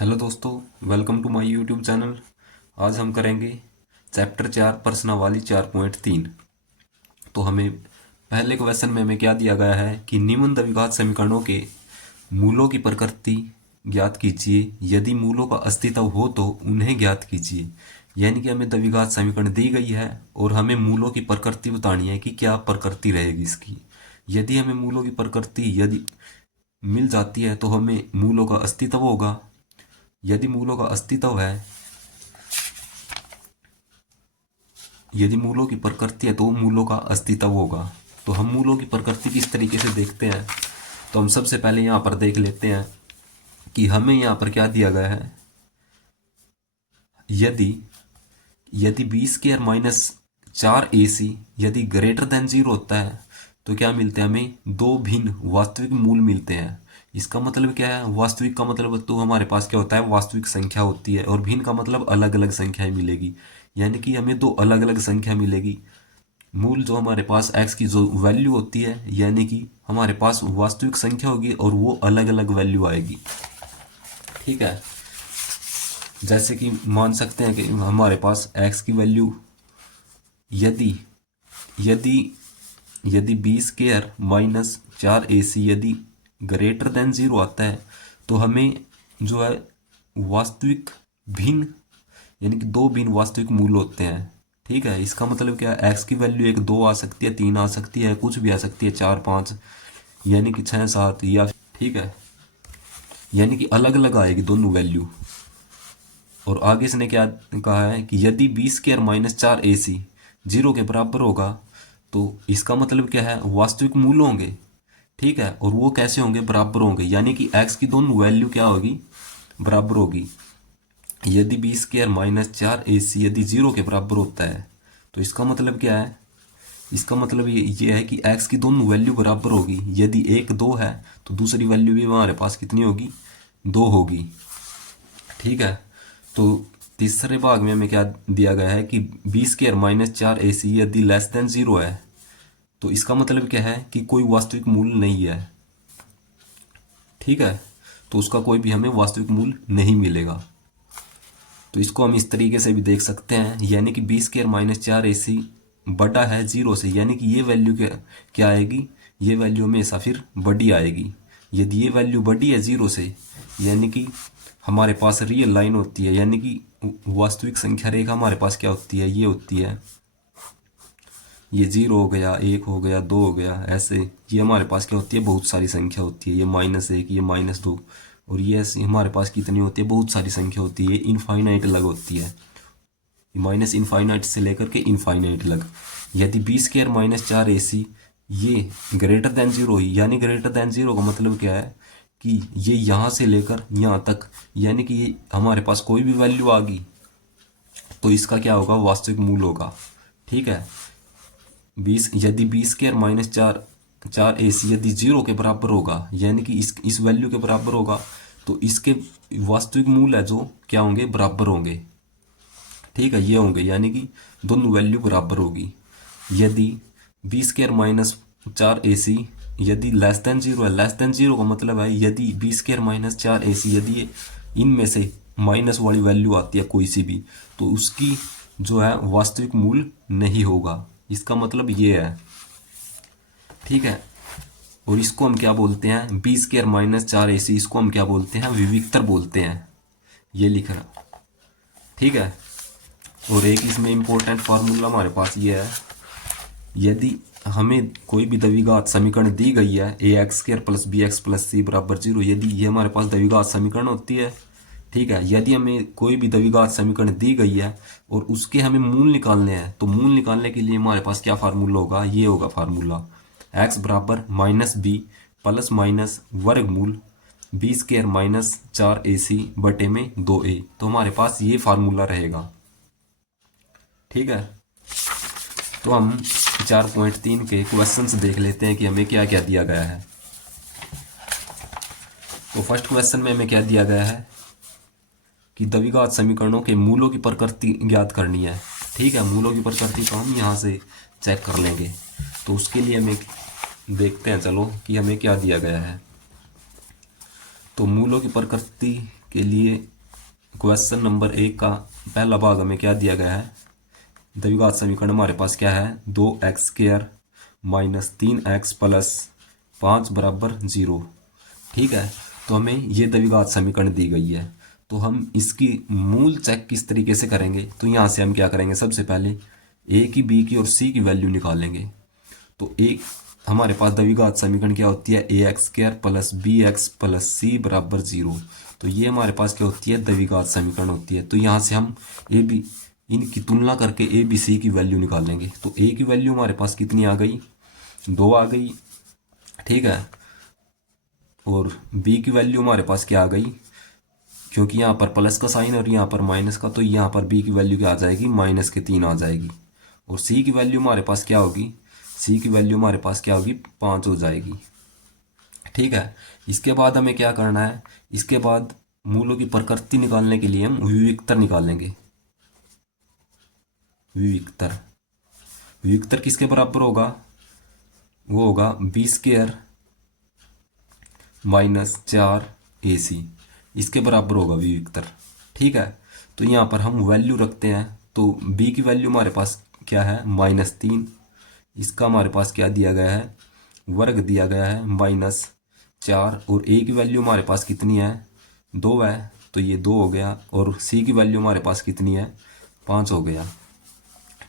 Hello दोस्तों, welcome to my YouTube channel. आज हम करेंगे चैप्टर 4 प्रश्नावली 4.3। तो हमें पहले क्वेश्चन में हमें क्या दिया गया है कि निम्न द्विघात समीकरणों के मूलों की प्रकृति ज्ञात कीजिए, यदि मूलों का अस्तित्व हो तो उन्हें ज्ञात कीजिए। यानी कि हमें द्विघात समीकरण दी गई है और हमें मूलों की प्रकृति बतानी है कि क्या प्रकृति रहेगी इसकी। यदि हमें मूलों की प्रकृति यदि मिल जाती है तो हमें मूलों का अस्तित्व होगा। यदि मूलों का अस्तित्व है, यदि मूलों की प्रकृति है तो मूलों का अस्तित्व होगा। तो हम मूलों की प्रकृति किस तरीके से देखते हैं, तो हम सबसे पहले यहाँ पर देख लेते हैं कि हमें यहाँ पर क्या दिया गया है। यदि यदि बी स्क्वायर माइनस 4ac यदि ग्रेटर देन 0 होता है तो क्या मिलते हैं, हमें दो भिन्न वास्तविक मूल मिलते हैं। इसका मतलब क्या है, वास्तविक का मतलब तो हमारे पास क्या होता है, वास्तविक संख्या होती है, और भिन्न का मतलब अलग अलग संख्याएं मिलेगी। यानी कि हमें दो अलग अलग संख्या मिलेगी। मूल जो हमारे पास x की जो वैल्यू होती है, यानी कि हमारे पास वास्तविक संख्या होगी और वो अलग अलग वैल्यू आएगी। ठीक है, जैसे कि मान सकते हैं कि हमारे पास x की वैल्यू यदि यदि यदि बी स्क्वायर माइनस 4ac यदि ग्रेटर देन 0 आता है तो हमें जो है वास्तविक भिन्न, यानी कि दो भिन्न वास्तविक मूल होते हैं। ठीक है, इसका मतलब क्या है, x की वैल्यू एक 2 आ सकती है, 3 आ सकती है, कुछ भी आ सकती है, 4 5, यानी कि 6 7 या ठीक है, यानी कि अलग अलग आएगी दोनों वैल्यू। और आगे इसने क्या कहा है कि यदि बी स्क्वायर माइनस 4ac 0 के बराबर होगा तो इसका मतलब क्या है, वास्तविक मूल होंगे। ठीक है, और वो कैसे होंगे, बराबर होंगे, यानी कि x की दोनों वैल्यू क्या होगी, बराबर होगी। यदि बी स्क्वायर माइनस 4ac यदि 0 के बराबर होता है तो इसका मतलब क्या है, इसका मतलब ये है कि x की दोनों वैल्यू बराबर होगी। यदि एक 2 है तो दूसरी वैल्यू भी हमारे पास कितनी होगी, 2 होगी। ठीक है, तो तीसरे भाग में हमें क्या दिया गया है कि बी स्क्वायर माइनस 4ac यदि लेस देन 0 है तो इसका मतलब क्या है कि कोई वास्तविक मूल नहीं है। ठीक है, तो उसका कोई भी हमें वास्तविक मूल नहीं मिलेगा। तो इसको हम इस तरीके से भी देख सकते हैं, यानी कि बी स्क्वायर माइनस 4ac बड़ा है 0 से, यानी कि ये वैल्यू क्या आएगी, ये वैल्यू हमेशा फिर बड़ी आएगी। यदि ये वैल्यू बड़ी है 0 से, यानी कि हमारे पास रियल लाइन होती है, यानी कि वास्तविक संख्या रेखा हमारे पास क्या होती है, ये होती है, ये 0 हो गया, 1 हो गया, 2 हो गया, ऐसे ये हमारे पास क्या होती है, बहुत सारी संख्या होती है। ये -1, ये -2, और ये ऐसे हमारे पास कितनी होती है, बहुत सारी संख्या होती है। ये इनफाइनाइट लग होती है, माइनस इनफाइनाइट से लेकर के इनफाइनाइट लग। यदि बी स्क्वायर माइनस 4ac ये ग्रेटर देन 0, यानी ग्रेटर देन 0 का मतलब क्या है कि ये यहाँ से लेकर यहाँ तक, यानी कि ये हमारे पास कोई भी वैल्यू आ गई तो इसका क्या होगा, वास्तविक मूल होगा। ठीक है, 20 यदि बी स्क्वायर माइनस 4ac यदि 0 के बराबर होगा, यानी कि इस वैल्यू के बराबर होगा तो इसके वास्तविक मूल है जो क्या होंगे, बराबर होंगे। ठीक है, ये होंगे, यानी कि दोनों वैल्यू बराबर होगी। यदि बी स्क्वायर माइनस 4ac यदि लेस देन 0 है, लेस देन 0 का मतलब है यदि बी स्क्वायर माइनस 4ac यदि इनमें से माइनस वाली वैल्यू आती है कोई सी भी तो उसकी जो है वास्तविक मूल नहीं होगा। इसका मतलब ये है। ठीक है, और इसको हम क्या बोलते हैं, बी स्क्वायर माइनस 4ac, इसको हम क्या बोलते हैं, विविक्तर बोलते हैं। ये लिख रहा। ठीक है, और एक इसमें इंपॉर्टेंट फार्मूला हमारे पास ये है, यदि हमें कोई भी द्विघात समीकरण दी गई है a x square plus b x plus c बराबर 0, यदि ये हमारे पास द्विघात समीकरण होती है। ठीक है, यदि हमें कोई भी द्विघात समीकरण दी गई है और उसके हमें मूल निकालने हैं तो मूल निकालने के लिए हमारे पास क्या फार्मूला होगा, ये होगा फार्मूला, एक्स बराबर माइनस बी प्लस माइनस वर्गमूल बी स्क्वायर माइनस 4ac बटे में 2a। तो हमारे पास ये फार्मूला रहेगा। ठीक है, तो हम 4.3 के क्वेश्चंस देख लेते हैं कि हमें क्या क्या दिया गया है। तो फर्स्ट क्वेश्चन में हमें क्या दिया गया है कि द्विघात समीकरणों के मूलों की प्रकृति ज्ञात करनी है। ठीक है, मूलों की प्रकृति तो हम यहाँ से चेक कर लेंगे। तो उसके लिए हमें देखते हैं, चलो कि हमें क्या दिया गया है। तो मूलों की प्रकृति के लिए क्वेश्चन नंबर 1 का पहला भाग हमें क्या दिया गया है, द्विघात समीकरण हमारे पास क्या है, 2x² माइनस 3x प्लस 5 बराबर 0। ठीक है, तो हमें ये द्विघात समीकरण दी गई है। तो हम इसकी मूल चेक किस तरीके से करेंगे, तो यहाँ से हम क्या करेंगे, सबसे पहले ए की, बी की और सी की वैल्यू निकालेंगे। तो एक हमारे पास द्विघात समीकरण क्या होती है, ax² plus bx plus c बराबर 0। तो ये हमारे पास क्या होती है, द्विघात समीकरण होती है। तो यहाँ से हम ए बी इनकी तुलना करके ए बी सी की वैल्यू निकालेंगे। तो ए की वैल्यू हमारे पास कितनी आ गई, 2 आ गई। ठीक है, और बी की वैल्यू हमारे पास क्या आ गई, क्योंकि यहाँ पर प्लस का साइन और यहाँ पर माइनस का, तो यहाँ पर बी की वैल्यू क्या आ जाएगी, -3 आ जाएगी। और सी की वैल्यू हमारे पास क्या होगी, सी की वैल्यू हमारे पास क्या होगी, 5 हो जाएगी। ठीक है, इसके बाद हमें क्या करना है, इसके बाद मूलों की प्रकृति निकालने के लिए हम विविक्तर निकालेंगे। विविक्तर, विविक्तर किसके बराबर होगा, वो होगा b² माइनस 4ac, इसके बराबर होगा विविक्तर। ठीक है, तो यहाँ पर हम वैल्यू रखते हैं। तो b की वैल्यू हमारे पास क्या है, -3, इसका हमारे पास क्या दिया गया है, वर्ग दिया गया है -4, और a की वैल्यू हमारे पास कितनी है, 2 है, तो ये 2 हो गया। और c की वैल्यू हमारे पास कितनी है, 5 हो गया।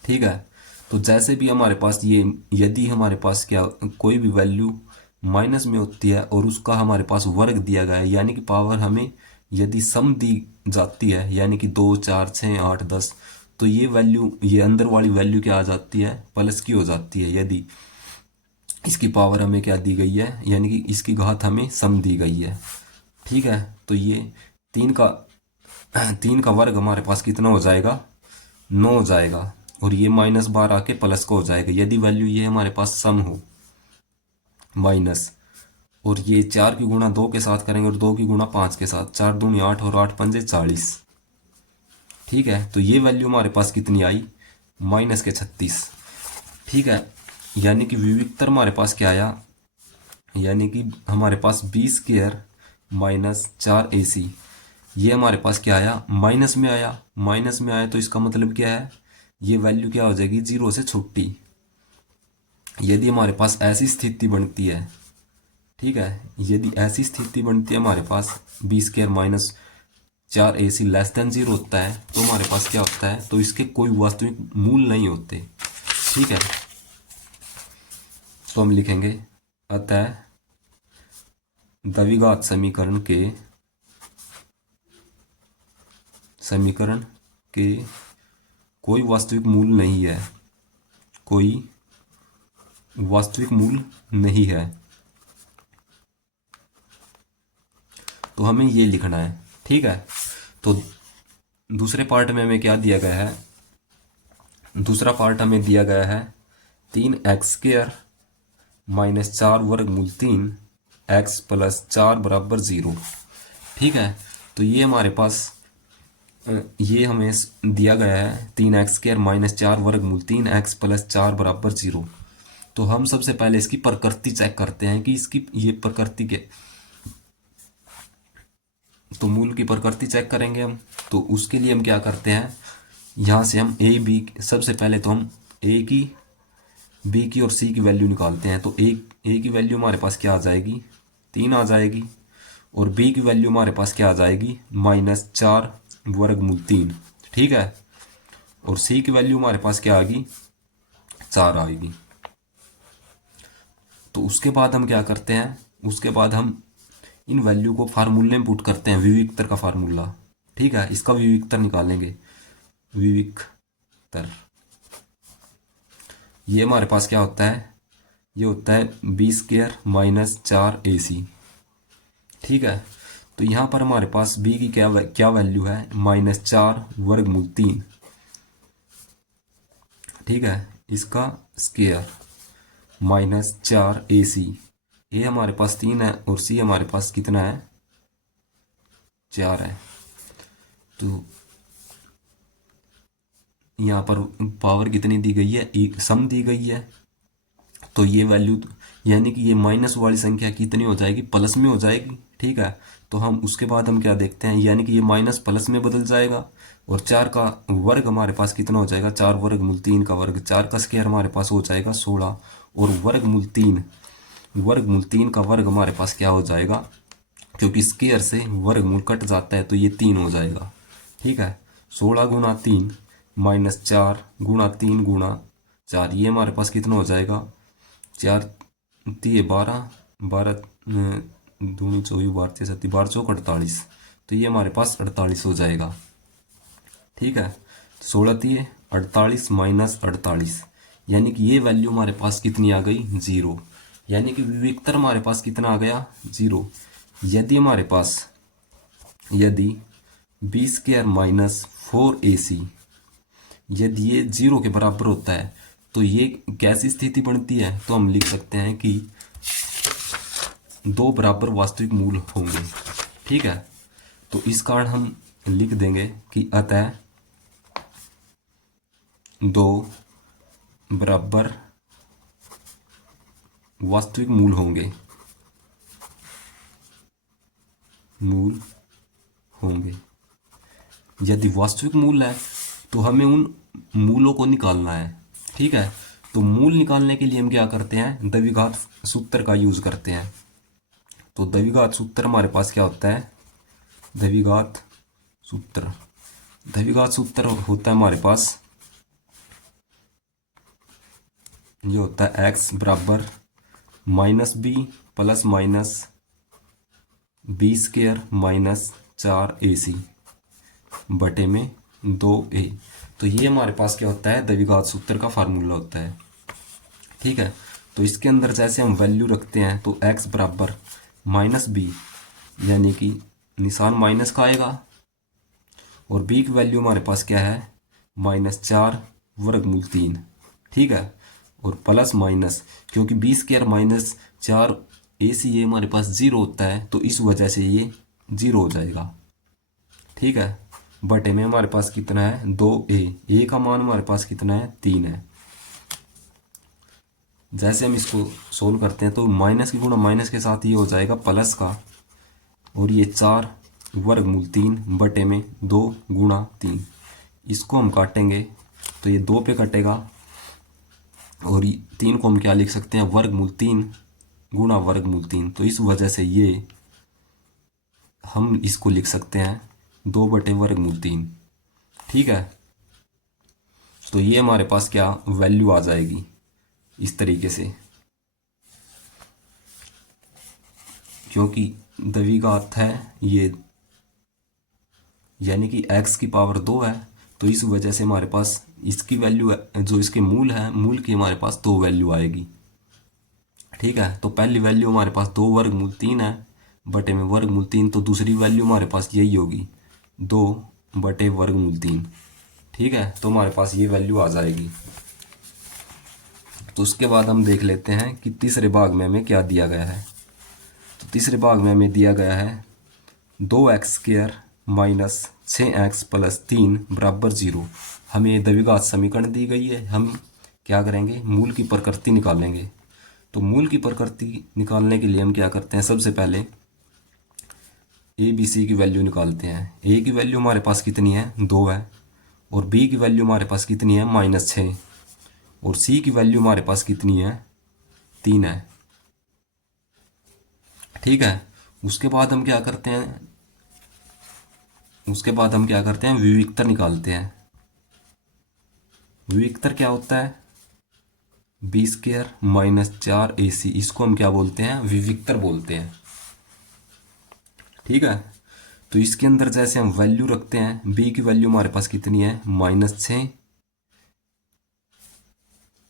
ठीक है, तो जैसे भी हमारे पास ये, यदि हमारे पास क्या कोई भी वैल्यू माइनस में होती है और उसका हमारे पास वर्ग दिया गया है, यानी कि पावर हमें यदि सम दी जाती है, यानी कि 2, 4, 6, 8, 10, तो ये वैल्यू, ये अंदर वाली वैल्यू क्या आ जाती है, प्लस की हो जाती है, यदि इसकी पावर हमें क्या दी गई है, यानी कि इसकी घात हमें सम दी गई है। ठीक है, तो ये 3 का 3 का वर्ग हमारे पास कितना हो जाएगा, 9 हो जाएगा। और ये -12 आके प्लस को हो जाएगा, यदि वैल्यू ये हमारे पास सम हो माइनस। और ये 4 की गुणा 2 के साथ करेंगे और 2 की गुणा 5 के साथ, 4 दूनी 8 और 8 पंजे 40। ठीक है, तो ये वैल्यू हमारे पास कितनी आई, -36। ठीक है, यानी कि विविक्तर हमारे पास क्या आया, यानी कि हमारे पास b² माइनस 4ac, ये हमारे पास क्या आया, माइनस में आया। माइनस में आया तो इसका मतलब क्या है, ये वैल्यू क्या हो जाएगी, 0 से छोटी। यदि हमारे पास ऐसी स्थिति बनती है, ठीक है, यदि ऐसी स्थिति बनती है हमारे पास b² minus 4ac less than 0 होता है, तो हमारे पास क्या होता है, तो इसके कोई वास्तविक मूल नहीं होते। ठीक है, तो हम लिखेंगे, अतः द्विघात समीकरण के कोई वास्तविक मूल नहीं है, कोई वास्तविक मूल नहीं है। तो हमें ये लिखना है। ठीक है, तो दूसरे पार्ट में हमें क्या दिया गया है, दूसरा पार्ट हमें दिया गया है 3x² माइनस 4 वर्गमूल 3 x प्लस 4 बराबर 0। ठीक है, तो ये हमारे पास ये हमें दिया गया है 3x² माइनस 4 वर्गमूल 3 x प्लस 4 बराबर 0। तो हम सबसे पहले इसकी प्रकृति चेक करते हैं कि इसकी ये प्रकृति के, तो मूल की प्रकृति चेक करेंगे हम। तो उसके लिए हम क्या करते हैं, यहाँ से हम ए बी, सबसे पहले तो हम ए की, बी की और सी की वैल्यू निकालते हैं। तो ए की वैल्यू हमारे पास क्या आ जाएगी, 3 आ जाएगी। और बी की वैल्यू हमारे पास क्या आ जाएगी, -4 वर्गमूल 3। ठीक है, और सी की वैल्यू हमारे पास क्या आएगी, 4 आएगी। तो उसके बाद हम क्या करते हैं, उसके बाद हम इन वैल्यू को फार्मूले में पुट करते हैं, विविक्तर का फार्मूला। ठीक है, इसका विविक्तर निकालेंगे। विविक्तर ये हमारे पास क्या होता है, ये होता है b² माइनस 4ac। ठीक है, तो यहाँ पर हमारे पास b की क्या वैल्यू है, -4 वर्गमूल 3। ठीक है, इसका स्क्वायर -4ac, ये हमारे पास 3 है और c हमारे पास कितना है, 4 है। तो यहाँ पर पावर कितनी दी गई है, सम दी गई है। तो ये वैल्यू यानी कि ये माइनस वाली संख्या कितनी हो जाएगी, प्लस में हो जाएगी। ठीक है, तो हम उसके बाद हम क्या देखते हैं, यानी कि ये माइनस प्लस में बदल जाएगा। और 4 का वर्ग हमारे पास कितना हो जाएगा, 4 वर्गमूल 3 का वर्ग, 4 का स्क्वायर हमारे पास हो जाएगा 16। और वर्गमूल 3 का वर्ग हमारे पास क्या हो जाएगा, क्योंकि स्क्वायर से वर्गमूल कट जाता है तो ये 3 हो जाएगा। ठीक है, 16 गुणा 3 माइनस 4 गुणा 3 गुणा 4, ये हमारे पास कितना हो जाएगा, 4 3 12, 12 दूनी 24, 12 6 12 चौक 48, तो ये हमारे पास 48 हो जाएगा। ठीक है, 16 3 48 माइनस 48, यानी कि ये वैल्यू हमारे पास कितनी आ गई, 0। यानी कि विविक्तर हमारे पास कितना आ गया, 0। यदि बी स्क्वायर माइनस 4ac यदि ये 0 के बराबर होता है तो ये कैसी स्थिति बनती है, तो हम लिख सकते हैं कि दो बराबर वास्तविक मूल होंगे। ठीक है, तो इस कारण हम लिख देंगे कि अतः दो बराबर वास्तविक मूल होंगे, यदि वास्तविक मूल है तो हमें उन मूलों को निकालना है। ठीक है, तो मूल निकालने के लिए हम क्या करते हैं, द्विघात सूत्र का यूज करते हैं। तो द्विघात सूत्र हमारे पास क्या होता है, द्विघात सूत्र होता है हमारे पास, ये होता है x बराबर minus b plus minus b square minus 4ac बटे में 2a। तो ये हमारे पास क्या होता है, द्विघात सूत्र का फार्मूला होता है। ठीक है, तो इसके अंदर जैसे हम वैल्यू रखते हैं तो x बराबर माइनस बी, यानी कि निशान माइनस का आएगा, और b की वैल्यू हमारे पास क्या है, माइनस 4 वर्गमूल 3। ठीक है, और प्लस माइनस, क्योंकि बी स्क्वायर माइनस 4ac ये हमारे पास 0 होता है तो इस वजह से ये 0 हो जाएगा। ठीक है, बटे में हमारे पास कितना है, 2a का मान हमारे पास कितना है, 3 है। जैसे हम इसको सोल्व करते हैं तो माइनस की गुणा माइनस के साथ ये हो जाएगा प्लस का, और ये 4 वर्गमूल 3 बटे में 2 गुणा 3, इसको हम काटेंगे तो ये 2 पे कटेगा, और 3 को हम क्या लिख सकते हैं, वर्गमूल 3 गुणा वर्गमूल 3, तो इस वजह से ये हम इसको लिख सकते हैं 2 बटे वर्गमूल 3। ठीक है, तो ये हमारे पास क्या वैल्यू आ जाएगी इस तरीके से, क्योंकि द्विघात है ये, यानी कि x की पावर 2 है, तो इस वजह से हमारे पास इसकी वैल्यू जो इसके मूल है, मूल की हमारे पास 2 वैल्यू आएगी। ठीक है, तो पहली वैल्यू हमारे पास 2 वर्गमूल 3 है बटे में वर्गमूल 3, तो दूसरी वैल्यू हमारे पास यही होगी 2 बटे वर्गमूल 3। ठीक है, तो हमारे पास ये वैल्यू आ जाएगी। तो उसके बाद हम देख लेते हैं कि तीसरे भाग में हमें क्या दिया गया है। तो तीसरे भाग में हमें दिया गया है 2x square minus 6x plus 3 बराबर 0। हमें द्विघात समीकरण दी गई है, हम क्या करेंगे, मूल की प्रकृति निकालेंगे। तो मूल की प्रकृति निकालने के लिए हम क्या करते हैं, सबसे पहले ए बी सी की वैल्यू निकालते हैं। ए की वैल्यू हमारे पास कितनी है, 2 है, और बी की वैल्यू हमारे पास कितनी है, -6, और सी की वैल्यू हमारे पास कितनी है, 3 है। ठीक है, उसके बाद हम क्या करते हैं, विविक्तर निकालते हैं। विविक्तर क्या होता है, बी स्क्वायर माइनस 4ac, इसको हम क्या बोलते हैं, विविक्तर बोलते हैं। ठीक है, तो इसके अंदर जैसे हम वैल्यू रखते हैं, बी की वैल्यू हमारे पास कितनी है, -6।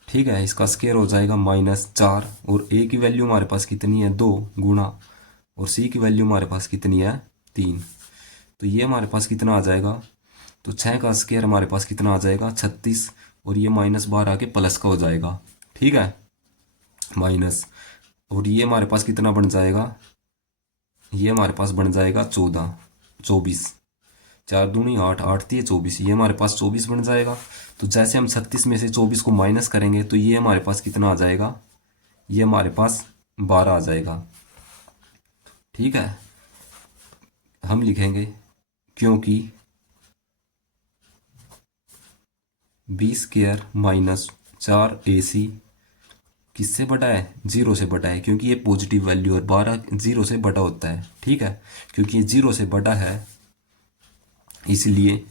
ठीक है, इसका स्क्वायर हो जाएगा -4, और ए की वैल्यू हमारे पास कितनी है, 2 गुणा, और सी की वैल्यू हमारे पास कितनी है, 3। तो ये हमारे पास कितना आ जाएगा, तो 6 का स्क्वायर हमारे पास कितना आ जाएगा, 36, और ये -12 आके प्लस का हो जाएगा। ठीक है, माइनस, और ये हमारे पास कितना बन जाएगा, ये हमारे पास बन जाएगा 14, 24, 4 दूनी 8, 8 3 24, ये हमारे पास 24 बन जाएगा। तो जैसे हम 36 में से 24 को माइनस करेंगे तो ये हमारे पास कितना आ जाएगा, ये हमारे पास 12 आ जाएगा। ठीक है, हम लिखेंगे क्योंकि बी स्क्वायर माइनस 4ac किससे बटा है, 0 से बटा है, क्योंकि ये पॉजिटिव वैल्यू और 12 0 से बटा होता है। ठीक है, क्योंकि ये 0 से बटा है इसलिए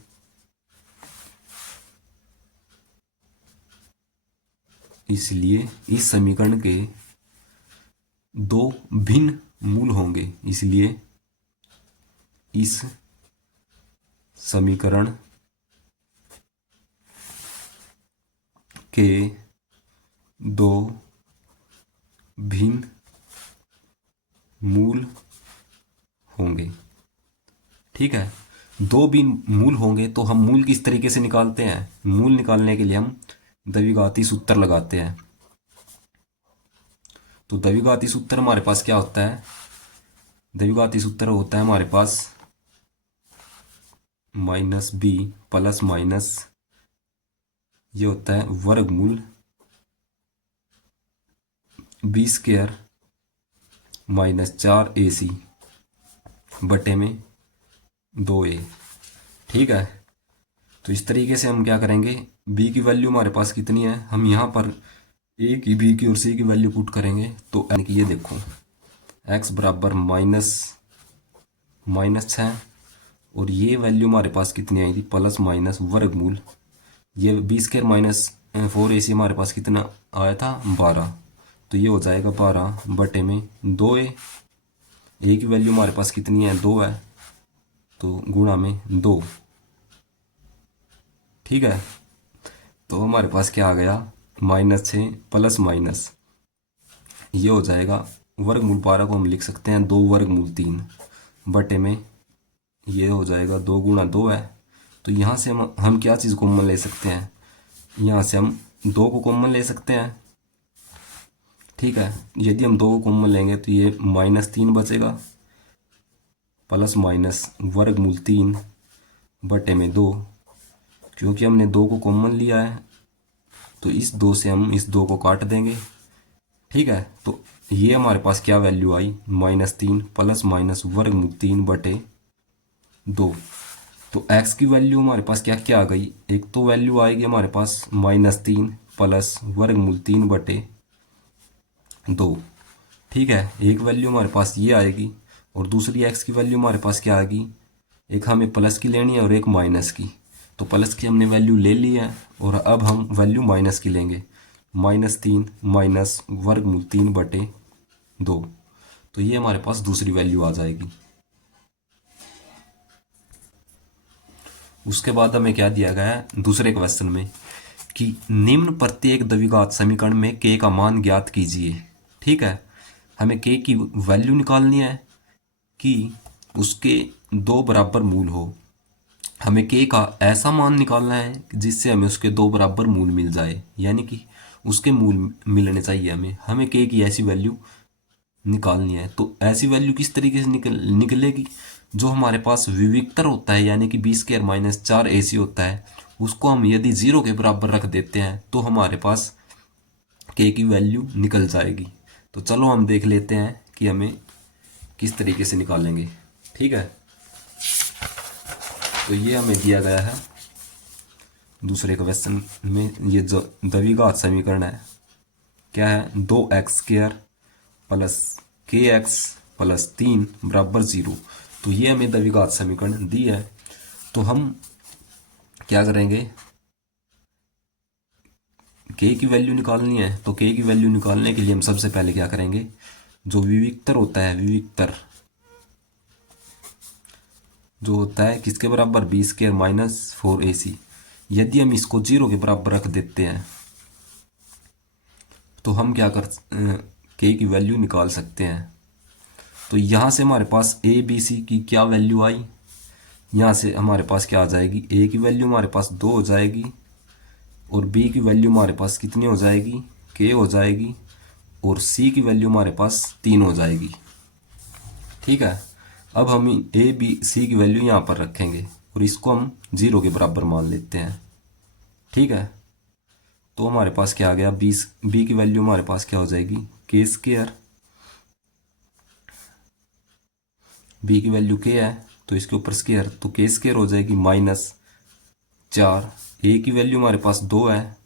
इस समीकरण के दो भिन्न मूल होंगे, इसलिए इस समीकरण के दो भिन्न मूल होंगे। ठीक है, दो भिन्न मूल होंगे तो हम मूल किस तरीके से निकालते हैं, मूल निकालने के लिए हम द्विघाती सूत्र लगाते हैं। तो द्विघाती सूत्र हमारे पास क्या होता है, द्विघाती सूत्र होता है हमारे पास माइनस बी प्लस माइनस ये होता है वर्गमूल बी स्क्वायर माइनस 4ac बटे में 2a। ठीक है, तो इस तरीके से हम क्या करेंगे, b की वैल्यू हमारे पास कितनी है, हम यहाँ पर a की b की और c की वैल्यू पुट करेंगे। तो यानी कि ये देखो x बराबर माइनस 6 और ये वैल्यू हमारे पास कितनी आई थी, प्लस माइनस वर्गमूल ये बी स्क्वायर माइनस 4ac हमारे पास कितना आया था, 12। तो ये हो जाएगा 12 बटे में 2a। ए की वैल्यू हमारे पास कितनी है, 2 है, तो गुणा में 2। ठीक है, तो हमारे पास क्या आ गया, -6 प्लस माइनस ये हो जाएगा वर्गमूल 12 को हम लिख सकते हैं 2 वर्गमूल 3 बटे में ये हो जाएगा 2 गुणा 2 है। तो यहाँ से हम क्या चीज़ कॉमन ले सकते हैं, यहाँ से हम 2 को कॉमन ले सकते हैं। ठीक है, यदि हम 2 को कॉमन लेंगे तो ये -3 बचेगा प्लस माइनस वर्गमूल 3 बटे में 2, क्योंकि हमने 2 को कॉमन लिया है तो इस 2 से हम इस 2 को काट देंगे। ठीक है, तो ये हमारे पास क्या वैल्यू आई, -3 प्लस माइनस वर्गमूल 3 बटे 2। तो x की वैल्यू हमारे पास क्या क्या आ गई, एक तो वैल्यू आएगी हमारे पास -3 प्लस वर्गमूल 3 बटे 2। ठीक है, एक वैल्यू हमारे पास ये आएगी और दूसरी x की वैल्यू हमारे पास क्या आएगी, एक हमें प्लस की लेनी है और एक माइनस की। तो प्लस की हमने वैल्यू ले ली है और अब हम वैल्यू माइनस की लेंगे, -3 माइनस वर्गमूल 3 बटे 2। तो ये हमारे पास दूसरी वैल्यू आ जाएगी। उसके बाद हमें क्या दिया गया है दूसरे क्वेश्चन में कि निम्न प्रत्येक द्विघात समीकरण में k का मान ज्ञात कीजिए। ठीक है, हमें k की वैल्यू निकालनी है कि उसके दो बराबर मूल हो। हमें k का ऐसा मान निकालना है जिससे हमें उसके दो बराबर मूल मिल जाए, यानी कि उसके मूल मिलने चाहिए हमें k की ऐसी वैल्यू निकालनी है। तो ऐसी वैल्यू किस तरीके से निकलेगी, जो हमारे पास विविक्तर होता है यानी कि बी स्क्वायर माइनस 4ac होता है, उसको हम यदि 0 के बराबर रख देते हैं तो हमारे पास k की वैल्यू निकल जाएगी। तो चलो हम देख लेते हैं कि हमें किस तरीके से निकालेंगे। ठीक है, तो ये हमें दिया गया है दूसरे क्वेश्चन में, ये जो द्विघात समीकरण है क्या है, 2x² प्लस kx प्लस 3 बराबर 0। तो ये हमें द्विघात समीकरण दी है। तो हम क्या करेंगे, k की वैल्यू निकालनी है। तो k की वैल्यू निकालने के लिए हम सबसे पहले क्या करेंगे, जो विविक्तर होता है, विविक्तर जो होता है किसके बराबर, बी स्क्वायर माइनस 4ac, यदि हम इसको 0 के बराबर रख देते हैं तो हम क्या कर k की वैल्यू निकाल सकते हैं। तो यहाँ से हमारे पास a b c की क्या वैल्यू आई, यहाँ से हमारे पास क्या आ जाएगी, a की वैल्यू हमारे पास 2 हो जाएगी और b की वैल्यू हमारे पास कितनी हो जाएगी, k हो जाएगी, और c की वैल्यू हमारे पास 3 हो जाएगी। ठीक है, अब हम a b c की वैल्यू यहाँ पर रखेंगे और इसको हम 0 के बराबर मान लेते हैं। ठीक है, तो हमारे पास क्या आ गया, b की वैल्यू हमारे पास क्या हो जाएगी, के स्क्वायर, बी की वैल्यू के है तो इसके ऊपर स्क्वायर, तो के स्क्वायर हो जाएगी -4। ए की वैल्यू हमारे पास 2 है,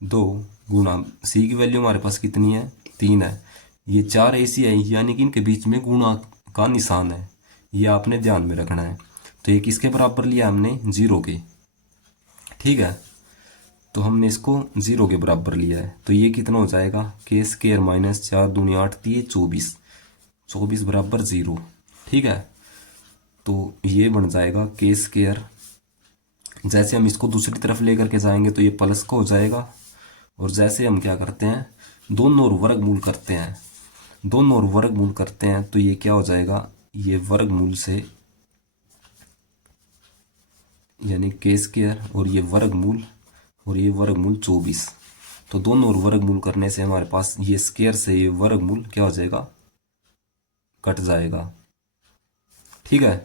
2 गुणा सी की वैल्यू हमारे पास कितनी है, 3 है। ये 4 ऐसी है, यानी कि इनके बीच में गुणा का निशान है, ये आपने ध्यान में रखना है। तो ये किसके बराबर लिया हमने, 0 के। ठीक है, तो हमने इसको 0 के बराबर लिया है, तो ये कितना हो जाएगा, के स्क्वायर -4 दूनी 8 दिए 24, 24 बराबर 0। ठीक है, तो ये बन जाएगा के स्क्वायर। जैसे हम इसको दूसरी तरफ लेकर के जाएंगे तो ये प्लस का हो जाएगा, और जैसे हम क्या करते हैं, दोनों ओर वर्गमूल करते हैं, दोनों ओर वर्गमूल करते हैं तो ये क्या हो जाएगा, ये वर्गमूल से, यानी के स्क्वायर और ये वर्गमूल, और ये वर्गमूल 24, तो दोनों ओर वर्गमूल करने से हमारे पास ये स्क्वायर से ये वर्गमूल क्या हो जाएगा, कट जाएगा। ठीक है,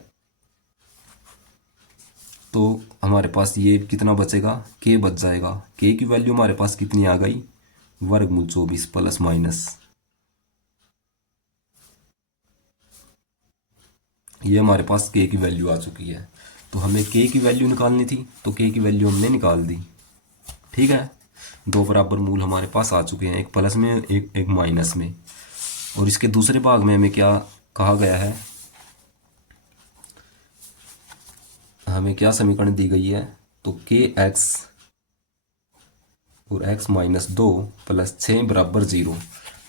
तो हमारे पास ये कितना बचेगा, के बच जाएगा। के की वैल्यू हमारे पास कितनी आ गई, वर्गमूल 24 प्लस माइनस, ये हमारे पास के की वैल्यू आ चुकी है। तो हमें के की वैल्यू निकालनी थी, तो के की वैल्यू हमने निकाल दी। ठीक है, दो बराबर मूल हमारे पास आ चुके हैं, एक प्लस में एक माइनस में। और इसके दूसरे भाग में हमें क्या कहा गया है, हमें क्या समीकरण दी गई है, तो के एक्स और x -2 + 6 बराबर 0,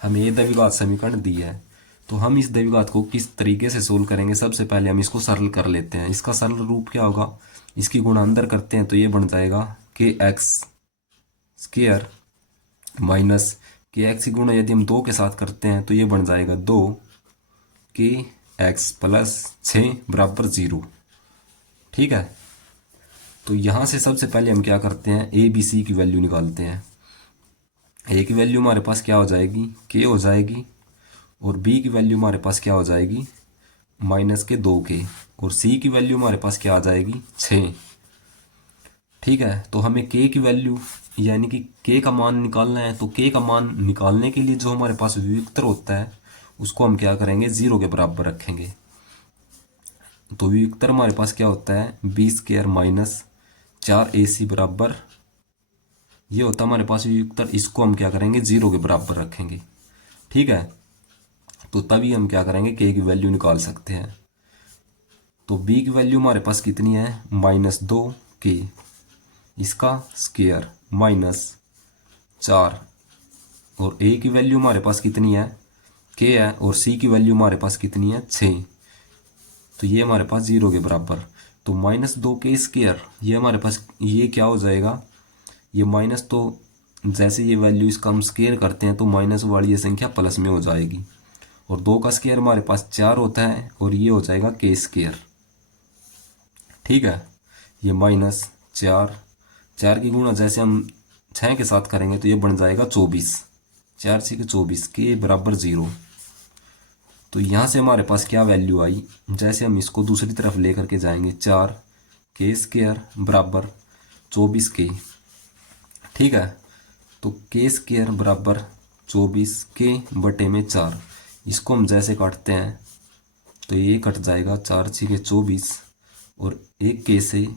हमें ये द्विघात समीकरण दी है। तो हम इस द्विघात को किस तरीके से सोल्व करेंगे, सबसे पहले हम इसको सरल कर लेते हैं। इसका सरल रूप क्या होगा, इसकी गुणा अंदर करते हैं तो ये बन जाएगा के एक्स स्क्वायर माइनस के एक्स की गुणा यदि हम 2 के साथ करते हैं तो ये बन जाएगा 2 के एक्स प्लस 6 बराबर 0। ठीक है, तो यहाँ से सबसे पहले हम क्या करते हैं, ए बी सी की वैल्यू निकालते हैं। ए की वैल्यू हमारे पास क्या हो जाएगी, के हो जाएगी, और बी की वैल्यू हमारे पास क्या हो जाएगी, -2 के, और सी की वैल्यू हमारे पास क्या आ जाएगी, 6। ठीक है, तो हमें के की वैल्यू यानी कि के का मान निकालना है। तो के का मान निकालने के लिए जो हमारे पास वियुक्तर होता है उसको हम क्या करेंगे, 0 के बराबर रखेंगे। तो वियुक्तर हमारे पास क्या होता है, b² - 4ac बराबर, ये होता है हमारे पास वियुक्तर, इसको हम क्या करेंगे, 0 के बराबर रखेंगे। ठीक है, तो तभी हम क्या करेंगे, के की वैल्यू निकाल सकते हैं। तो b की वैल्यू हमारे पास कितनी है, -2 के, इसका स्क्वायर -4, और a की वैल्यू हमारे पास कितनी है, k है, और c की वैल्यू हमारे पास कितनी है, 6, तो ये हमारे पास 0 के बराबर। तो -2 के स्क्वायर, ये हमारे पास ये क्या हो जाएगा, ये माइनस, तो जैसे ये वैल्यू इसका हम स्क्वायर करते हैं तो माइनस वाली ये संख्या प्लस में हो जाएगी, और 2 का स्क्वायर हमारे पास 4 होता है, और ये हो जाएगा के स्क्वायर। ठीक है, ये -4, 4 की गुणा जैसे हम 6 के साथ करेंगे तो ये बन जाएगा 24, 4 6 के 24, के बराबर 0। तो यहाँ से हमारे पास क्या वैल्यू आई, जैसे हम इसको दूसरी तरफ लेकर के जाएंगे, 4 के स्क्वायर बराबर 24 के। ठीक है, तो के स्क्वायर बराबर 24 के बटे में 4, इसको हम जैसे काटते हैं तो ये कट जाएगा, 4 6 के 24, और एक के से,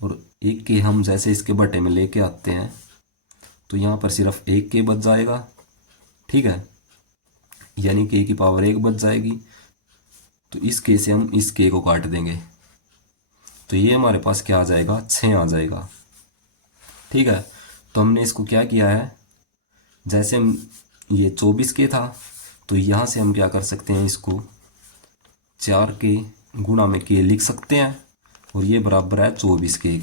और एक के हम जैसे इसके बटे में लेके आते हैं तो यहाँ पर सिर्फ एक के बच जाएगा। ठीक है, यानी के की पावर 1 बच जाएगी, तो इस के से हम इस के को काट देंगे तो ये हमारे पास क्या आ जाएगा, 6 आ जाएगा। ठीक है, तो हमने इसको क्या किया है, जैसे हम ये 24 के था तो यहाँ से हम क्या कर सकते हैं, इसको 4 के गुणा में के लिख सकते हैं, और ये बराबर है 24 के।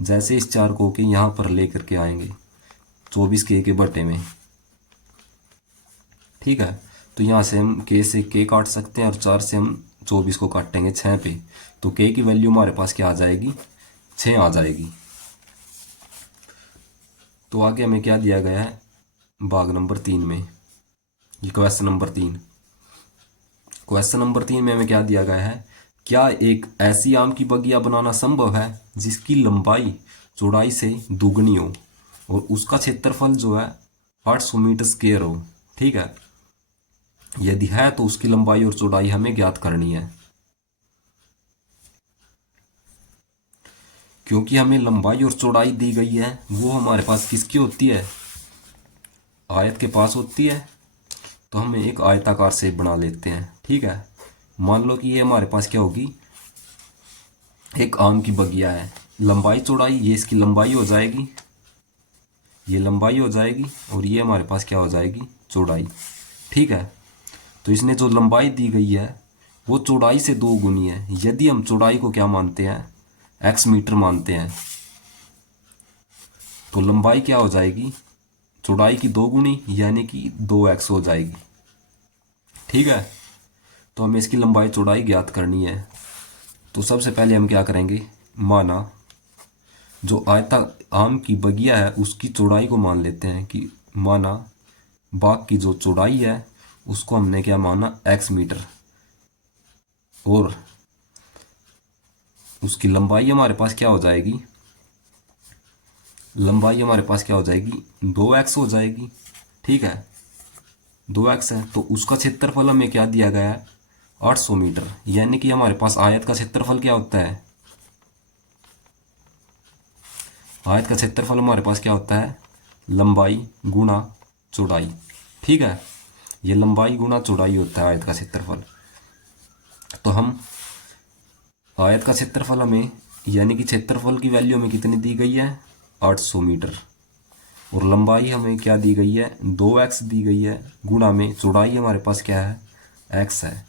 जैसे इस 4 को के यहाँ पर ले करके आएंगे 24 के बटे में। ठीक है, तो यहाँ से हम के से के काट सकते हैं, और 4 से हम 24 को काटेंगे 6 पे, तो के की वैल्यू हमारे पास क्या आ जाएगी, 6 आ जाएगी। तो आगे हमें क्या दिया गया है, भाग नंबर 3 में, ये क्वेश्चन नंबर 3, क्वेश्चन नंबर 3 में हमें क्या दिया गया है, क्या एक ऐसी आम की बगिया बनाना संभव है जिसकी लंबाई चौड़ाई से दुगनी हो और उसका क्षेत्रफल जो है 800 मीटर स्क्वायर हो। ठीक है, यदि है तो उसकी लंबाई और चौड़ाई हमें ज्ञात करनी है। क्योंकि हमें लंबाई और चौड़ाई दी गई है, वो हमारे पास किसकी होती है, आयत के पास होती है। तो हम एक आयताकार शेप बना लेते हैं। ठीक है, मान लो कि ये हमारे पास क्या होगी, एक आम की बगिया है। लंबाई चौड़ाई, ये इसकी लंबाई हो जाएगी, ये लंबाई हो जाएगी, और ये हमारे पास क्या हो जाएगी, चौड़ाई। ठीक है, तो इसने जो लंबाई दी गई है वो चौड़ाई से 2 गुनी है। यदि हम चौड़ाई को क्या मानते हैं, x मीटर मानते हैं, तो लंबाई क्या हो जाएगी, चौड़ाई की 2 गुनी यानी कि 2x हो जाएगी। ठीक है, तो हमें इसकी लंबाई चौड़ाई ज्ञात करनी है। तो सबसे पहले हम क्या करेंगे, माना जो आयता आम की बगिया है उसकी चौड़ाई को मान लेते हैं कि माना बाग की जो चौड़ाई है उसको हमने क्या माना, x मीटर, और उसकी लंबाई हमारे पास क्या हो जाएगी, लंबाई हमारे पास क्या हो जाएगी, 2x हो जाएगी। ठीक है, 2x है, तो उसका क्षेत्रफल हमें क्या दिया गया है, 800 मीटर। यानी कि हमारे पास आयत का क्षेत्रफल क्या होता है, आयत का क्षेत्रफल हमारे पास क्या होता है, लंबाई गुणा चौड़ाई। ठीक है, ये लंबाई गुणा चौड़ाई होता है आयत का क्षेत्रफल। तो हम आयत का क्षेत्रफल हमें, यानी कि क्षेत्रफल की वैल्यू हमें कितनी दी गई है, 800 मीटर, और लंबाई हमें क्या दी गई है, 2x दी गई है, गुणा में चौड़ाई हमारे पास क्या है, x है।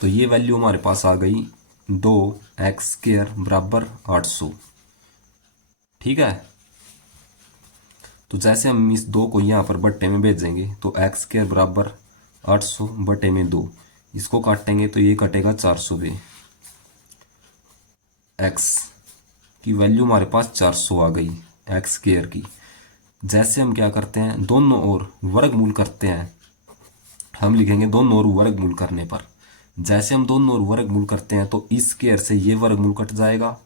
तो ये वैल्यू हमारे पास आ गई 2x² बराबर 800। ठीक है, तो जैसे हम इस 2 को यहाँ पर बट्टे में भेजेंगे तो x² बराबर 800 बटे में 2, इसको काटेंगे तो ये कटेगा 400 पे। x की वैल्यू हमारे पास 400 आ गई, x² की। जैसे हम क्या करते हैं, दोनों ओर वर्गमूल करते हैं, हम लिखेंगे दोनों ओर वर्गमूल करने पर। जैसे हम दोनों ओर वर्गमूल करते हैं तो इस स्क्वायर से ये वर्गमूल कट जाएगा,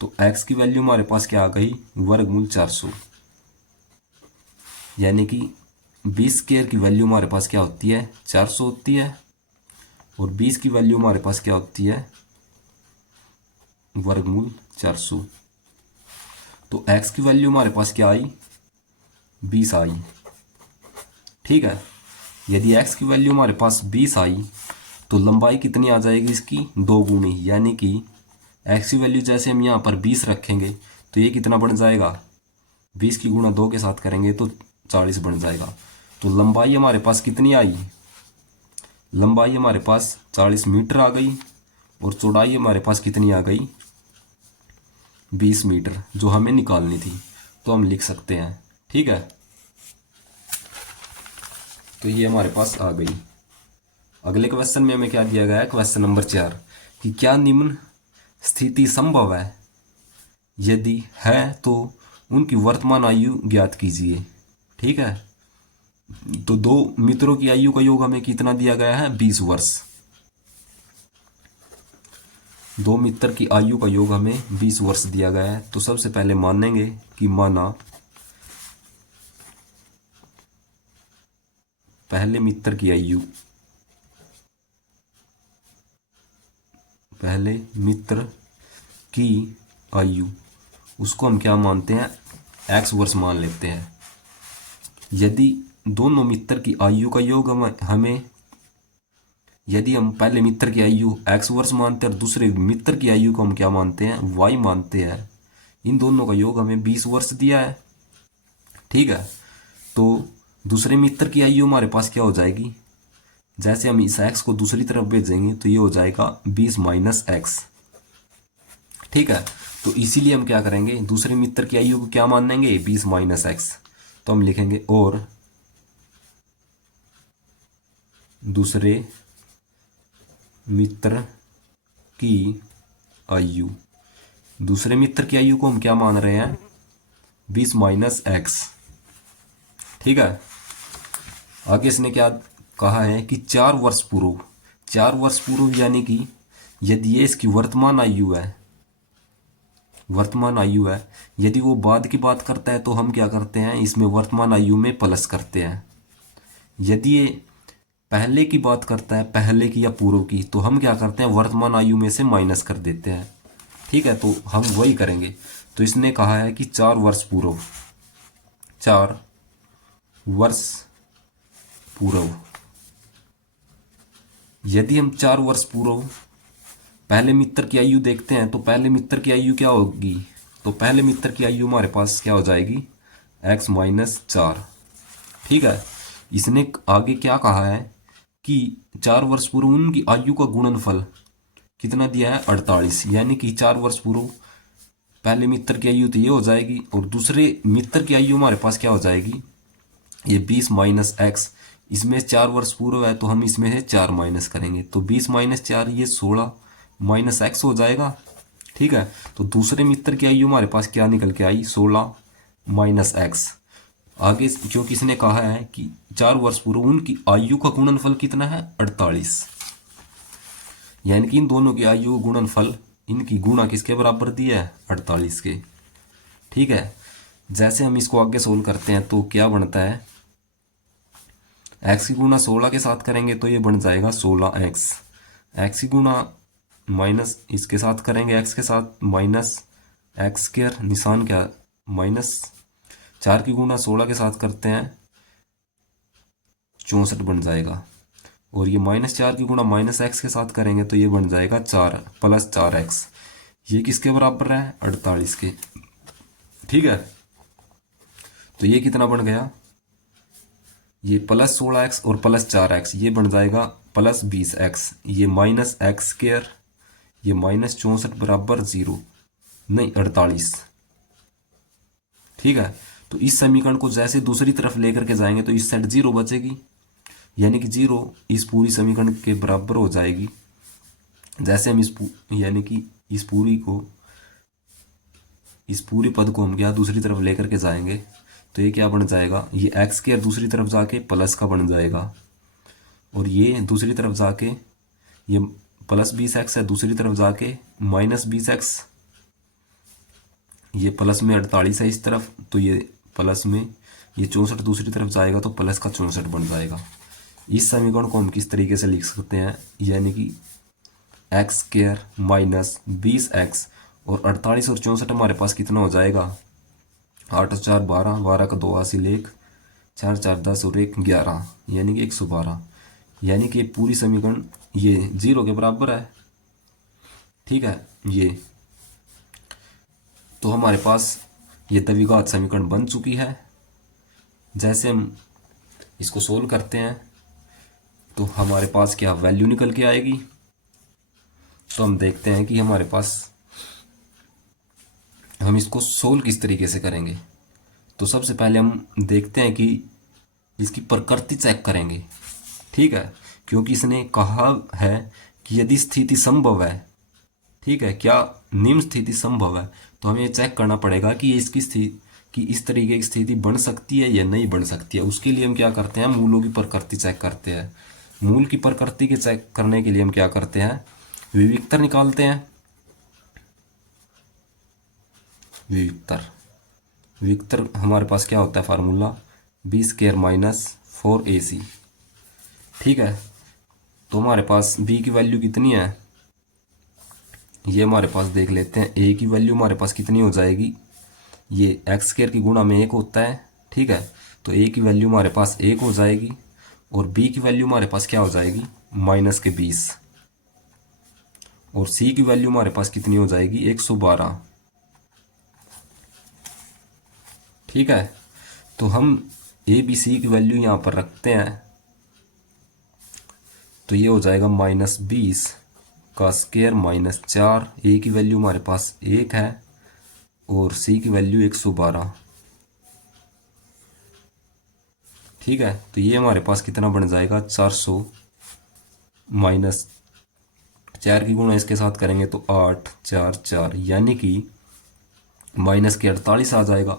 तो x की वैल्यू हमारे पास क्या आ गई, वर्गमूल 400। यानी कि 20 स्क्वायर की वैल्यू हमारे पास क्या होती है, 400 होती है, और 20 की वैल्यू हमारे पास क्या होती है, वर्गमूल 400। तो x की वैल्यू हमारे पास क्या आई, 20 आई। ठीक है, यदि x की वैल्यू हमारे पास 20 आई तो लंबाई कितनी आ जाएगी इसकी, 2 गुनी। यानी कि x की वैल्यू जैसे हम यहाँ पर 20 रखेंगे तो ये कितना बन जाएगा, 20 की गुणा 2 के साथ करेंगे तो 40 बन जाएगा। तो लंबाई हमारे पास कितनी आई, लंबाई हमारे पास 40 मीटर आ गई, और चौड़ाई हमारे पास कितनी आ गई, 20 मीटर, जो हमें निकालनी थी। तो हम लिख सकते हैं। ठीक है, तो ये हमारे पास आ गई। अगले क्वेश्चन में हमें क्या दिया गया है, क्वेश्चन नंबर 4, कि क्या निम्न स्थिति संभव है, यदि है तो उनकी वर्तमान आयु ज्ञात कीजिए। ठीक है, तो 2 मित्रों की आयु का योग हमें कितना दिया गया है, 20 वर्ष। 2 मित्र की आयु का योग हमें 20 वर्ष दिया गया है। तो सबसे पहले मानेंगे कि माना पहले मित्र की आयु, पहले मित्र की आयु उसको हम क्या मानते हैं, x वर्ष मान लेते हैं। यदि दोनों मित्र की आयु का योग हमें यदि हम पहले मित्र की आयु x वर्ष मानते हैं और दूसरे मित्र की आयु को हम क्या मानते हैं, y मानते हैं, इन दोनों का योग हमें 20 वर्ष दिया है। ठीक है, तो दूसरे मित्र की आयु हमारे पास क्या हो जाएगी, जैसे हम इस x को दूसरी तरफ भेजेंगे तो ये हो जाएगा 20 माइनस x। ठीक है, तो इसीलिए हम क्या करेंगे, दूसरे मित्र की आयु को क्या मान लेंगे, 20 माइनस x। तो हम लिखेंगे और दूसरे मित्र की आयु, दूसरे मित्र की आयु को हम क्या मान रहे हैं, 20 माइनस x। ठीक है, आगे इसने क्या कहा है कि 4 वर्ष पूर्व, 4 वर्ष पूर्व यानी कि यदि ये इसकी वर्तमान आयु है, वर्तमान आयु है। यदि वो बाद की बात करता है तो हम क्या करते हैं, इसमें वर्तमान आयु में प्लस करते हैं। यदि ये पहले की बात करता है, पहले की या पूर्व की, तो हम क्या करते हैं, वर्तमान आयु में से माइनस कर देते हैं। ठीक है, तो हम वही करेंगे। तो इसने कहा है कि 4 वर्ष पूर्व, 4 वर्ष पूर्व। यदि हम 4 वर्ष पूर्व पहले मित्र की आयु देखते हैं, तो पहले मित्र की आयु क्या होगी, तो पहले मित्र की आयु हमारे पास क्या हो जाएगी, x-4। ठीक है, इसने आगे क्या कहा है कि 4 वर्ष पूर्व उनकी आयु का गुणनफल कितना दिया है, 48। यानी कि 4 वर्ष पूर्व पहले मित्र की आयु तो ये हो जाएगी, और दूसरे मित्र की आयु हमारे पास क्या हो जाएगी, ये 20 माइनस एक्स। इसमें 4 वर्ष पूर्व है तो हम इसमें से 4 माइनस करेंगे, तो 20 माइनस 4 ये 16 माइनस एक्स हो जाएगा। ठीक है, तो दूसरे मित्र की आयु हमारे पास क्या निकल के आई, 16 माइनस एक्स। आगे क्योंकि इसने कहा है कि 4 वर्ष पूर्व उनकी आयु का गुणनफल कितना है, 48। यानी कि इन दोनों की आयु गुणनफल, इनकी गुणा किसके बराबर दी है, 48 के। ठीक है, जैसे हम इसको आगे सोल्व करते हैं तो क्या बनता है, एक्स की गुणा 16 के साथ करेंगे तो ये बन जाएगा 16x। एक्स की गुणा माइनस इसके साथ करेंगे, एक्स के साथ माइनस एक्स स्क्वायर, निशान क्या, माइनस। 4 की गुणा 16 के साथ करते हैं, 64 बन जाएगा। और ये -4 की गुणा माइनस एक्स के साथ करेंगे तो ये बन जाएगा 4 प्लस 4x। ये किसके बराबर है, 48 के। ठीक है, तो ये कितना बन गया, ये प्लस 16x और प्लस 4x, ये बन जाएगा प्लस 20x। ये माइनस एक्स स्क्वायर, ये -64 बराबर 0, नहीं 48। ठीक है, तो इस समीकरण को जैसे दूसरी तरफ लेकर के जाएंगे तो इस साइड 0 बचेगी, यानी कि 0 इस पूरी समीकरण के बराबर हो जाएगी। जैसे हम यानी कि इस पूरी पद को हम क्या दूसरी तरफ लेकर के जाएंगे तो ये क्या बन जाएगा, ये एक्स स्क्वायर दूसरी तरफ जाके प्लस का बन जाएगा, और ये दूसरी तरफ जाके ये प्लस 20x है, दूसरी तरफ जाके माइनस 20x। ये प्लस में 48 है इस तरफ, तो ये प्लस में ये 64 दूसरी तरफ जाएगा तो प्लस का 64 बन जाएगा। इस समीकरण को हम किस तरीके से लिख सकते हैं, यानी कि एक्स स्क्वायर माइनस 20x और 48 और 64 हमारे पास कितना हो जाएगा, 8 और 4 12, 12 का 2 हासिल 1, 4 4 10 और 1 11, यानी कि 112। यानी कि पूरी समीकरण ये 0 के बराबर है। ठीक है, ये तो हमारे पास ये द्विघात समीकरण बन चुकी है। जैसे हम इसको सोल्व करते हैं तो हमारे पास क्या वैल्यू निकल के आएगी, तो हम देखते हैं कि हमारे पास हम इसको सोल्व किस तरीके से करेंगे। तो सबसे पहले हम देखते हैं कि इसकी प्रकृति चेक करेंगे। ठीक है, क्योंकि इसने कहा है कि यदि स्थिति संभव है, ठीक है, क्या निम्न स्थिति संभव है, तो हमें चेक करना पड़ेगा कि इसकी स्थिति कि इस तरीके की स्थिति बन सकती है या नहीं बन सकती है। उसके लिए हम क्या करते हैं, मूलों की प्रकृति चेक करते हैं। मूल की प्रकृति के चेक करने के लिए हम क्या करते हैं, विविक्तर निकालते हैं। विविक्तर हमारे पास क्या होता है, formula B square minus 4ac। ठीक है, तो हमारे पास b की वैल्यू कितनी है, ये हमारे पास देख लेते हैं। a की वैल्यू हमारे पास कितनी हो जाएगी, ये एक्स स्क्वायर की गुणा में 1 होता है। ठीक है, तो a की वैल्यू हमारे पास 1 हो जाएगी, और b की वैल्यू हमारे पास क्या हो जाएगी, -20, और c की वैल्यू हमारे पास कितनी हो जाएगी, 112। ठीक है, तो हम a b c की वैल्यू यहाँ पर रखते हैं, तो ये हो जाएगा -20 का स्क्वायर -4। a की वैल्यू हमारे पास 1 है और c की वैल्यू 112। ठीक है, तो ये हमारे पास कितना बन जाएगा, 400 माइनस 4 की गुणा इसके साथ करेंगे तो 8 4 4, यानी कि माइनस के 48 आ जाएगा।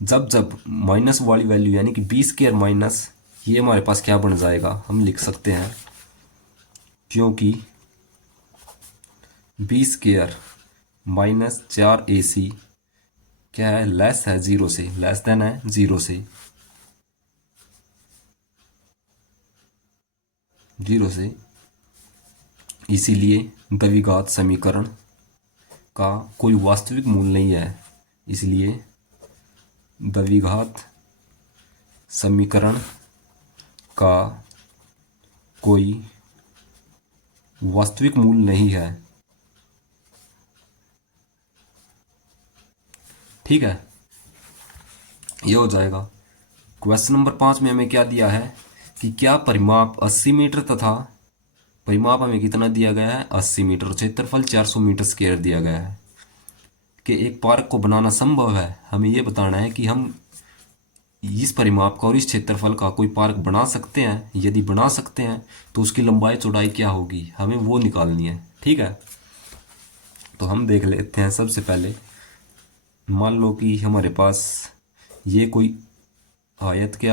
जब माइनस वाली वैल्यू यानी कि 20 स्क्वायर माइनस, ये हमारे पास क्या बन जाएगा, हम लिख सकते हैं, क्योंकि 20 स्क्वायर -4AC क्या है, लेस है जीरो से, लेस देन है जीरो से, जीरो से। इसीलिए द्विघात समीकरण का कोई वास्तविक मूल नहीं है, इसलिए द्विघात समीकरण का कोई वास्तविक मूल नहीं है। ठीक है, ये हो जाएगा। क्वेश्चन नंबर 5 में हमें क्या दिया है कि क्या परिमाप 80 मीटर तथा परिमाप हमें कितना दिया गया है 80 मीटर, क्षेत्रफल 400 मीटर स्क्वायर दिया गया है कि एक पार्क को बनाना संभव है। हमें यह बताना है कि हम इस परिमाप का और इस क्षेत्रफल का कोई पार्क बना सकते हैं। यदि बना सकते हैं तो उसकी लंबाई चौड़ाई क्या होगी, हमें वो निकालनी है। ठीक है, तो हम देख लेते हैं। सबसे पहले मान लो कि हमारे पास ये कोई आयत के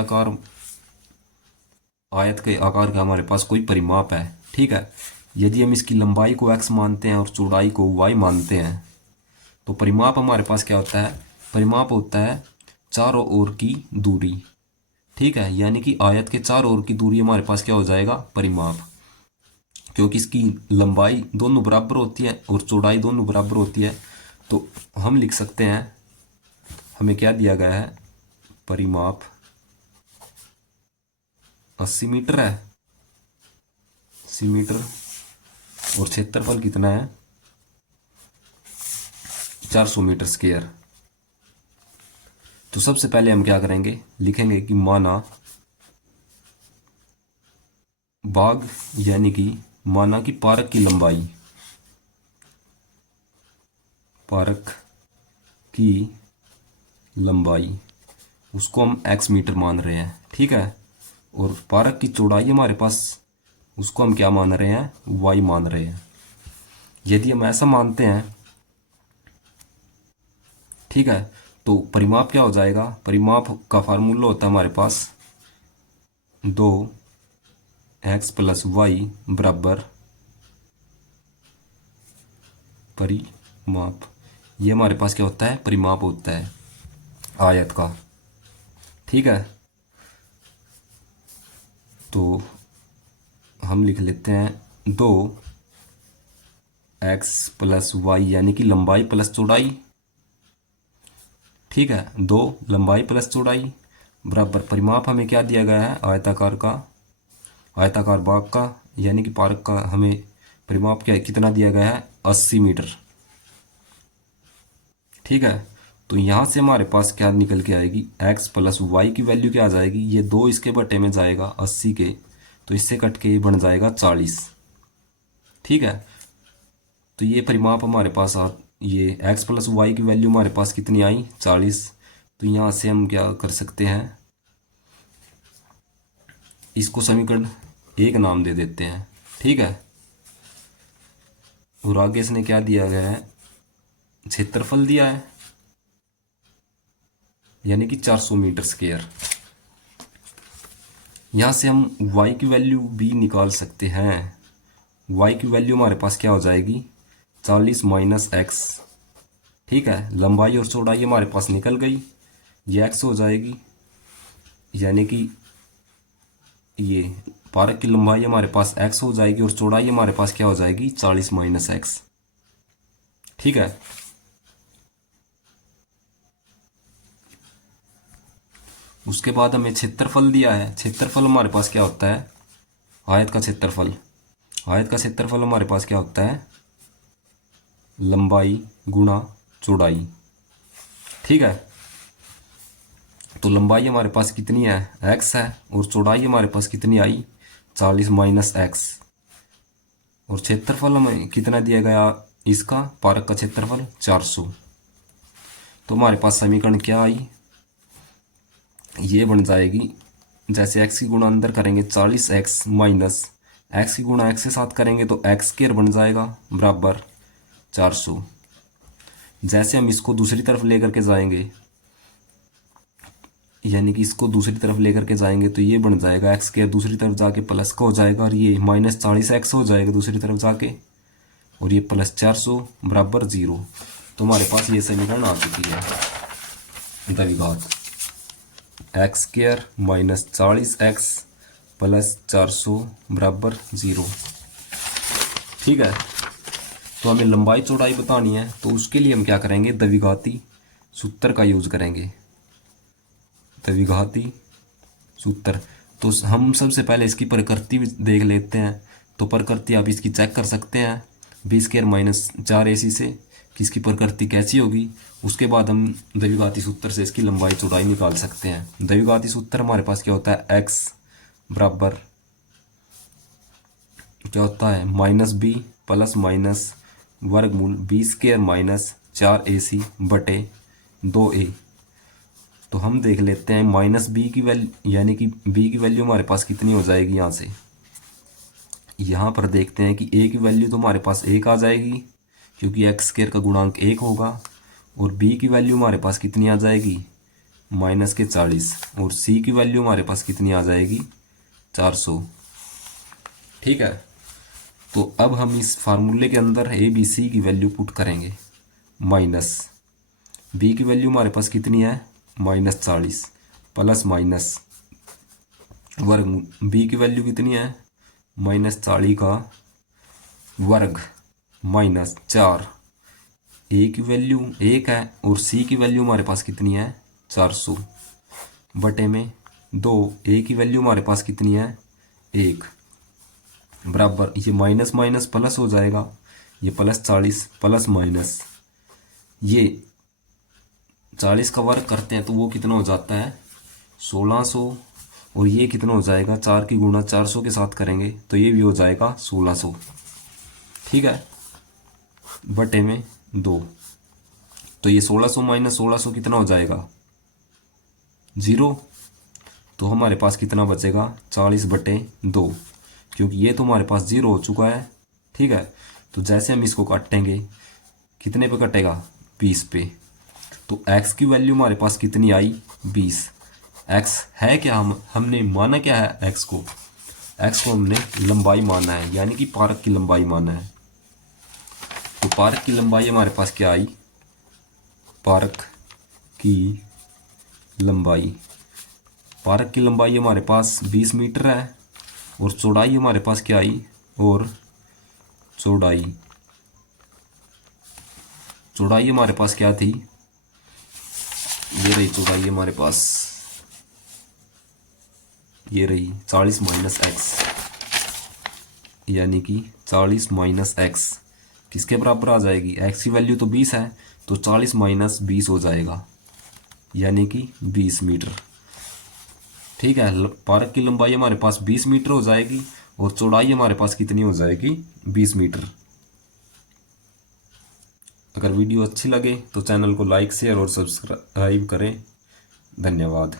आकार का हमारे पास कोई परिमाप है। ठीक है, यदि हम इसकी लंबाई को x मानते हैं और चौड़ाई को y मानते हैं तो परिमाप हमारे पास क्या होता है, परिमाप होता है चारों ओर की दूरी। ठीक है, यानी कि आयत के चारों ओर की दूरी हमारे पास क्या हो जाएगा, परिमाप। क्योंकि इसकी लंबाई दोनों बराबर होती है और चौड़ाई दोनों बराबर होती है, तो हम लिख सकते हैं, हमें क्या दिया गया है, परिमाप 80 मीटर है, 80 मीटर, और क्षेत्रफल कितना है 400 मीटर स्क्वायर। तो सबसे पहले हम क्या करेंगे, लिखेंगे कि माना बाग, यानी कि माना कि पार्क की लंबाई, पार्क की लंबाई उसको हम x मीटर मान रहे हैं। ठीक है, और पार्क की चौड़ाई हमारे पास उसको हम क्या मान रहे हैं, y मान रहे हैं। यदि हम ऐसा मानते हैं, ठीक है, तो परिमाप क्या हो जाएगा, परिमाप का फार्मूला होता है हमारे पास 2x + y बराबर परिमाप। ये हमारे पास क्या होता है, परिमाप होता है आयत का। ठीक है, तो हम लिख लेते हैं 2x + y, यानी कि लंबाई प्लस चौड़ाई। ठीक है, 2 लंबाई प्लस चौड़ाई बराबर परिमाप हमें क्या दिया गया है, आयताकार का, आयताकार बाग का, यानी कि पार्क का हमें परिमाप क्या कितना दिया गया है, 80 मीटर। ठीक है, तो यहाँ से हमारे पास क्या निकल के आएगी, x + y की वैल्यू क्या आ जाएगी, ये 2 इसके बटे में जाएगा 80 के, तो इससे कट के ये बन जाएगा 40। ठीक है, तो ये परिमाप हमारे पास ये x + y की वैल्यू हमारे पास कितनी आई, 40। तो यहाँ से हम क्या कर सकते हैं, इसको समीकरण 1 नाम दे देते हैं। ठीक है, और आगे इसने क्या दिया गया है, क्षेत्रफल दिया है, यानी कि 400 मीटर स्क्वायर। यहाँ से हम y की वैल्यू भी निकाल सकते हैं। y की वैल्यू हमारे पास क्या हो जाएगी, 40 - x। ठीक है, लंबाई और चौड़ाई हमारे पास निकल गई, ये x हो जाएगी, यानी कि ये पार्क की लंबाई हमारे पास x हो जाएगी और चौड़ाई हमारे पास क्या हो जाएगी, 40 - x। ठीक है, उसके बाद हमें क्षेत्रफल दिया है। क्षेत्रफल हमारे पास क्या होता है, आयत का क्षेत्रफल, आयत का क्षेत्रफल हमारे पास क्या होता है, लंबाई गुणा चौड़ाई। ठीक है, तो लंबाई हमारे पास कितनी है, x है, और चौड़ाई हमारे पास कितनी आई, 40 - x, और क्षेत्रफल हमें कितना दिया गया, इसका पार्क का क्षेत्रफल 400। तो हमारे पास समीकरण क्या आई, ये बन जाएगी, जैसे x की गुणा अंदर करेंगे 40x माइनस x की गुणा x के साथ करेंगे तो x² बन जाएगा बराबर 400। जैसे हम इसको दूसरी तरफ लेकर के जाएंगे, यानी कि इसको दूसरी तरफ लेकर के जाएंगे तो ये बन जाएगा x² दूसरी तरफ जाके प्लस का हो जाएगा, और ये -40x हो जाएगा दूसरी तरफ जाके। और ये +400 बराबर 0। तो हमारे पास ये समीकरण आ चुकी है। द्विघात x² माइनस 40x प्लस 400 बराबर 0। ठीक है, तो हमें लंबाई चौड़ाई बतानी है, तो उसके लिए हम क्या करेंगे, द्विघाती सूत्र का यूज करेंगे। द्विघाती सूत्र, तो हम सबसे पहले इसकी प्रकृति देख लेते हैं। तो प्रकृति आप इसकी चेक कर सकते हैं b² माइनस 4ac से कि इसकी प्रकृति कैसी होगी। उसके बाद हम द्विघाती सूत्र से इसकी लंबाई चौड़ाई निकाल सकते हैं। द्विघाती सूत्र हमारे पास क्या होता है, x बराबर क्या होता है -b प्लस माइनस वर्गमूल b² माइनस 4ac बटे 2a। तो हम देख लेते हैं -b की वैल्यू, यानी कि b की वैल्यू हमारे पास कितनी हो जाएगी। यहाँ से यहाँ पर देखते हैं कि a की वैल्यू तो हमारे पास 1 आ जाएगी, क्योंकि x² का गुणांक 1 होगा। और b की वैल्यू हमारे पास कितनी आ जाएगी, -40। और c की वैल्यू हमारे पास कितनी आ जाएगी, 400। ठीक है, तो अब हम इस फार्मूले के अंदर a b c की वैल्यू पुट करेंगे। माइनस b की वैल्यू हमारे पास कितनी है, -40 प्लस माइनस वर्ग b की वैल्यू कितनी है, -40 का वर्ग माइनस 4। a की वैल्यू 1 है और c की वैल्यू हमारे पास कितनी है, 400 बटे में 2। a की वैल्यू हमारे पास कितनी है, 1 बराबर, ये माइनस माइनस प्लस हो जाएगा, ये +40 प्लस माइनस, ये 40 का वर्ग करते हैं तो वो कितना हो जाता है, 1600। और ये कितना हो जाएगा, 4 की गुणा 400 के साथ करेंगे तो ये भी हो जाएगा 1600। ठीक है, बटे में 2। तो ये 1600 माइनस 1600 कितना हो जाएगा, 0। तो हमारे पास कितना बचेगा, 40 बटे 2, क्योंकि ये तो हमारे पास 0 हो चुका है। ठीक है, तो जैसे हम इसको काटेंगे, कितने पे कटेगा, 20 पे। तो x की वैल्यू हमारे पास कितनी आई, 20। x है क्या, हमने माना क्या है, x को हमने लंबाई माना है, यानी कि पार्क की लंबाई माना है। तो पार्क की लंबाई हमारे पास क्या आई, पार्क की लंबाई, पार्क की लंबाई हमारे पास 20 मीटर है। और चौड़ाई हमारे पास क्या आई, और चौड़ाई हमारे पास क्या थी, ये रही चौड़ाई हमारे पास, ये रही 40 माइनस एक्स, यानी कि 40 माइनस एक्स किसके बराबर आ जाएगी, एक्स की वैल्यू तो 20 है, तो 40 माइनस 20 हो जाएगा, यानी कि 20 मीटर। ठीक है, पार्क की लंबाई हमारे पास 20 मीटर हो जाएगी और चौड़ाई हमारे पास कितनी हो जाएगी, 20 मीटर। अगर वीडियो अच्छी लगे तो चैनल को लाइक शेयर और सब्सक्राइब करें। धन्यवाद।